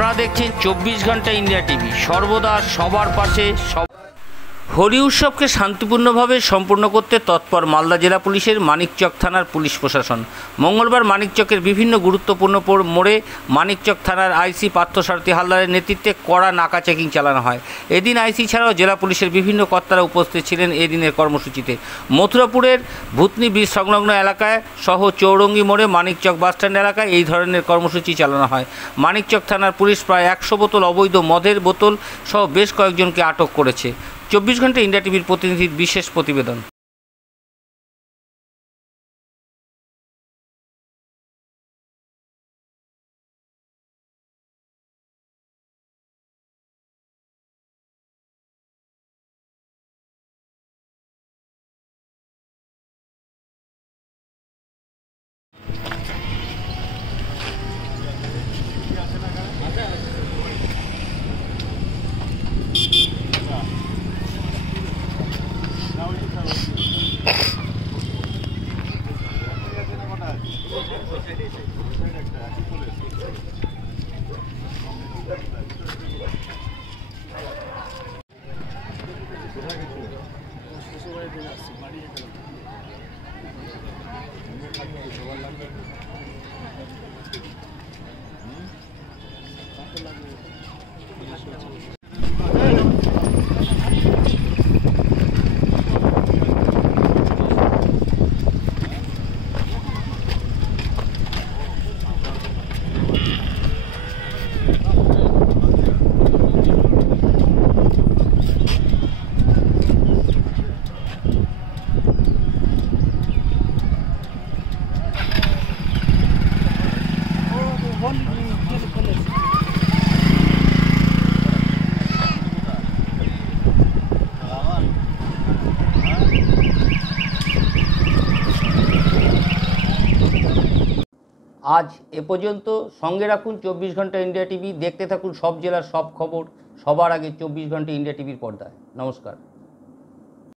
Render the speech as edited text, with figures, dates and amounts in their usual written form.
আপনারা দেখছেন 24 ঘন্টা ইন্ডিয়া টিভি, সর্বদা সবার পাশে। হোলি উৎসবকে শান্তিপূর্ণভাবে সম্পূর্ণ করতে তৎপর মালদা জেলা পুলিশের মানিকচক থানার পুলিশ প্রশাসন। মঙ্গলবার মানিকচকের বিভিন্ন গুরুত্বপূর্ণ মোড়ে মানিকচক থানার আইসি পার্থসারথী হালদারের নেতৃত্বে কড়া নাকা চেকিং চালানো হয়। এদিন আইসি ছাড়াও জেলা পুলিশের বিভিন্ন কর্তারা উপস্থিত ছিলেন এদিনের কর্মসূচিতে। মথুরাপুরের ভূতনি ব্রিজ সংলগ্ন এলাকায় সহ চৌরঙ্গি মোড়ে মানিকচক বাসস্ট্যান্ড এলাকায় এই ধরনের কর্মসূচি চালানো হয়। মানিকচক থানার পুলিশ প্রায় 100 বোতল অবৈধ মদের বোতল সহ বেশ কয়েকজনকে আটক করেছে। 24 ঘন্টা ইন্ডিয়া টিভির প্রতিনিধির বিশেষ প্রতিবেদন। আজ এ পর্যন্ত। সঙ্গে রাখুন 24 ঘন্টা ইন্ডিয়া টিভি। দেখতে থাকুন সব জেলার সব খবর সবার আগে 24 ঘন্টা ইন্ডিয়া টিভির পর্দায়। নমস্কার।